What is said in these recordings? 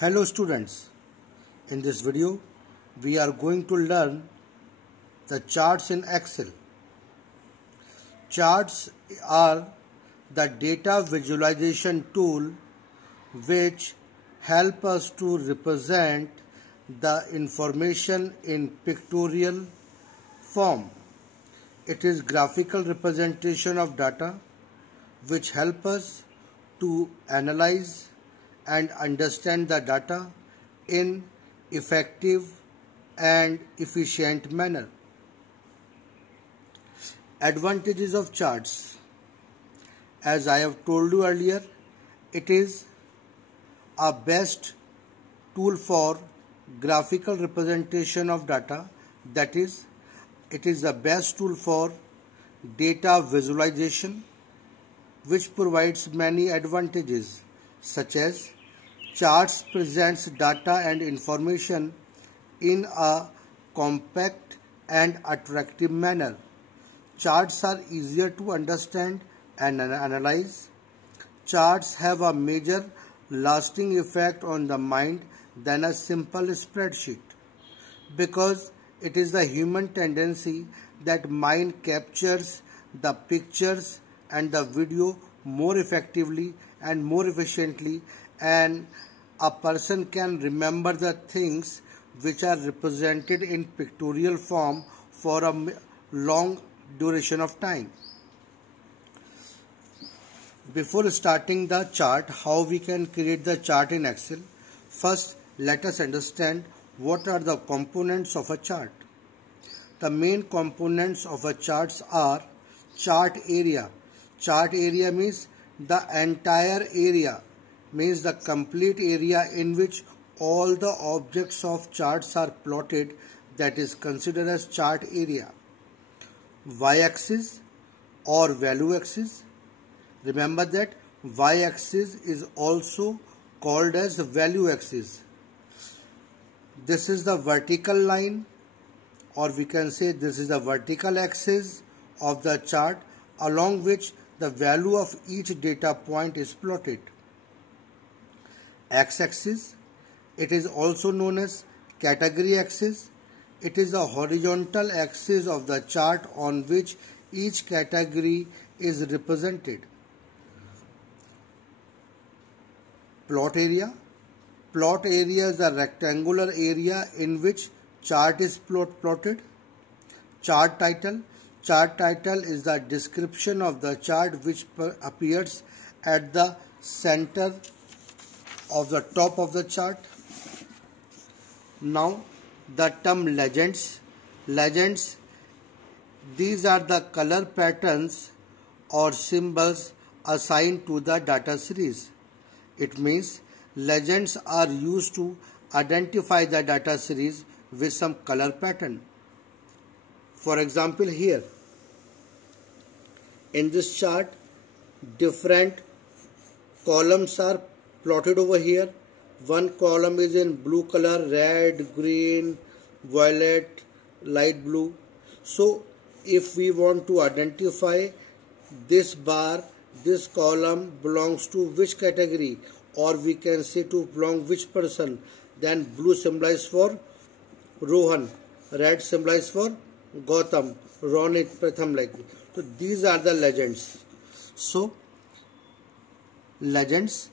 Hello students, in this video we are going to learn the charts in Excel. Charts are the data visualization tool which help us to represent the information in pictorial form. It is graphical representation of data which help us to analyze and understand the data in effective and efficient manner. Advantages of charts. As I have told you earlier, it is a best tool for graphical representation of data. That is, it is the best tool for data visualization, which provides many advantages such as charts presents data and information in a compact and attractive manner. Charts are easier to understand and analyze. Charts have a major lasting effect on the mind than a simple spreadsheet, because it is the human tendency that mind captures the pictures and the video more effectively and more efficiently, and a person can remember the things which are represented in pictorial form for a long duration of time. Before starting the chart, how we can create the chart in Excel, first let us understand what are the components of a chart. The main components of a chart are chart area. Chart area means the entire area, means the complete area in which all the objects of charts are plotted, that is considered as chart area. Y-axis or value axis. Remember that y-axis is also called as value axis. This is the vertical line, or we can say this is the vertical axis of the chart along which the value of each data point is plotted. X-axis, it is also known as category axis. It is the horizontal axis of the chart on which each category is represented. Plot area. Plot area is the rectangular area in which chart is plotted. Chart title. Chart title is the description of the chart which appears at the center of the top of the chart. Now the term legends. Legends, these are the color patterns or symbols assigned to the data series. It means legends are used to identify the data series with some color pattern. For example, here in this chart, different columns are plotted over here. One column is in blue color, red, green, violet, light blue. So if we want to identify this bar, this column belongs to which category, or we can say to belong which person, then blue symbolizes for Rohan, red symbolizes for Gautam, Ronit, Pratham, like this. So these are the legends. So legends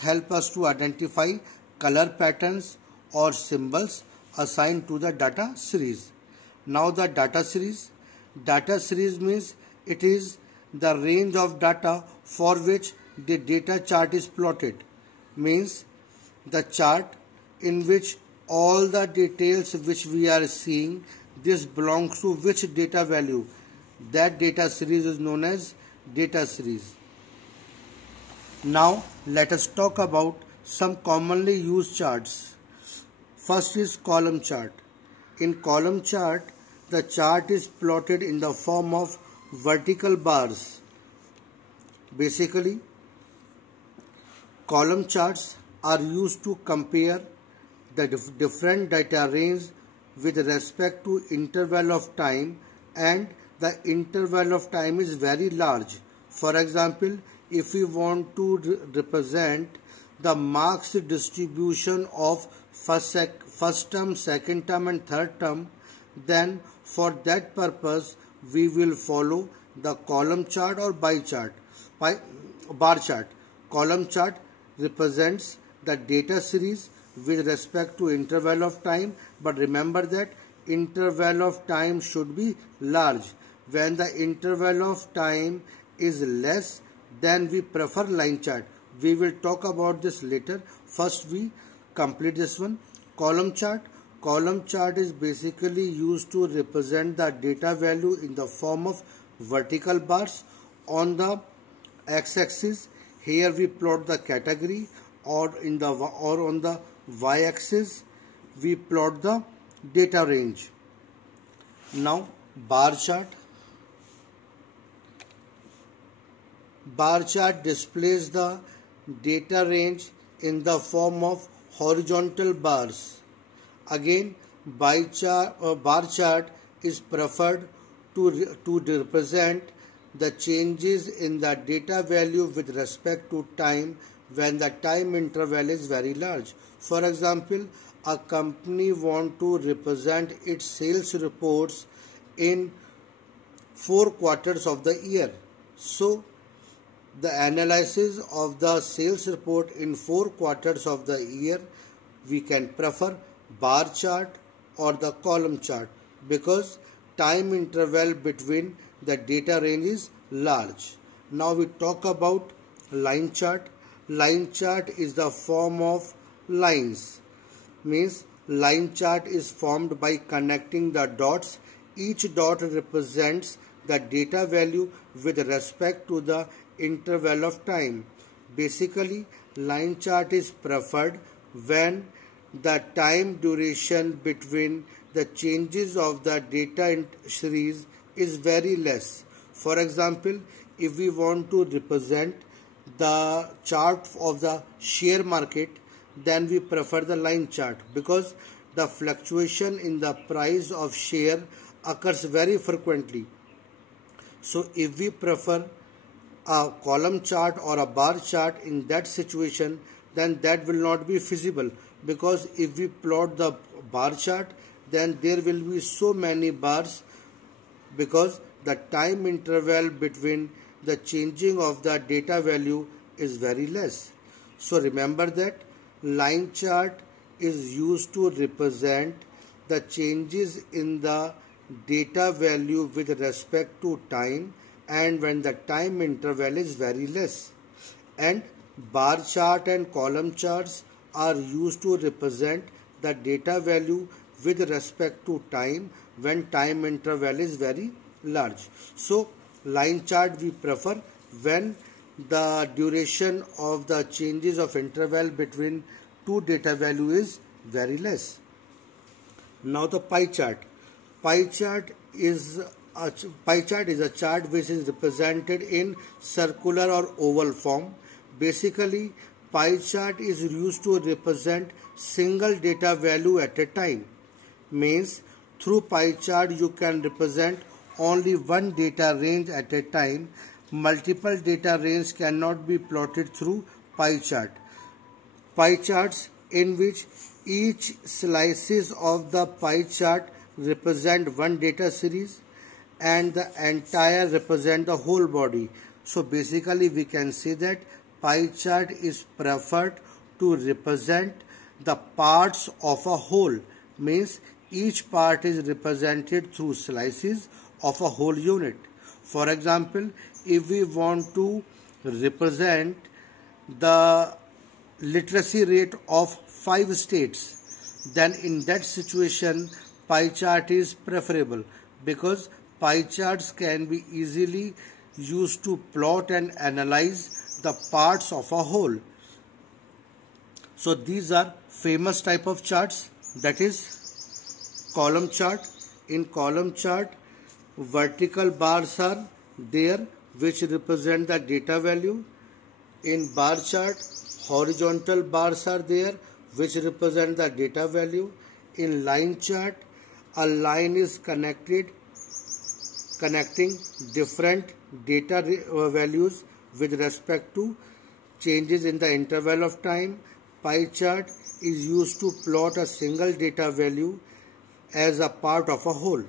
help us to identify color patterns or symbols assigned to the data series. Now the data series. Data series means it is the range of data for which the data chart is plotted. Means the chart in which all the details which we are seeing, this belongs to which data value. That data series is known as data series. Now let us talk about some commonly used charts. First is column chart. In column chart, the chart is plotted in the form of vertical bars. Basically, column charts are used to compare the different data range with respect to interval of time, and the interval of time is very large. For example, if we want to represent the marks distribution of first term, second term and third term, then for that purpose we will follow the column chart or bar chart. Column chart represents the data series with respect to interval of time, but remember that interval of time should be large. When the interval of time is less, then we prefer line chart. We will talk about this later. First we complete this one. Column chart. Column chart is basically used to represent the data value in the form of vertical bars on the x-axis. Here we plot the category, or on the y-axis we plot the data range. Now bar chart. Bar chart displays the data range in the form of horizontal bars. Again, bar chart is preferred to represent the changes in the data value with respect to time when the time interval is very large. For example, a company wants to represent its sales reports in 4 quarters of the year. So, the analysis of the sales report in 4 quarters of the year, we can prefer bar chart or the column chart because time interval between the data range is large. Now we talk about line chart. Line chart is the form of lines. Means line chart is formed by connecting the dots. Each dot represents the data value with respect to the interval of time. Basically, line chart is preferred when the time duration between the changes of the data series is very less. For example, if we want to represent the chart of the share market, then we prefer the line chart because the fluctuation in the price of share occurs very frequently. So if we prefer a column chart or a bar chart in that situation, then that will not be feasible because if we plot the bar chart, then there will be so many bars because the time interval between the changing of the data value is very less. So remember that line chart is used to represent the changes in the data value with respect to time and when the time interval is very less. And bar chart and column charts are used to represent the data value with respect to time when time interval is very large. So line chart we prefer when the duration of the changes of interval between two data value is very less. Now the pie chart. Pie chart is a chart which is represented in circular or oval form. Basically, pie chart is used to represent single data value at a time. Means through pie chart you can represent only one data range at a time. Multiple data ranges cannot be plotted through pie chart. Pie charts in which each slices of the pie chart represent one data series and the entire represent the whole body. So basically we can say that pie chart is preferred to represent the parts of a whole. Means each part is represented through slices of a whole unit. For example, if we want to represent the literacy rate of 5 states, then in that situation pie chart is preferable because pie charts can be easily used to plot and analyze the parts of a whole. So these are famous type of charts, that is column chart. In column chart, vertical bars are there which represent the data value. In bar chart, horizontal bars are there which represent the data value. In line chart, a line is connecting different data values with respect to changes in the interval of time. Pie chart is used to plot a single data value as a part of a whole.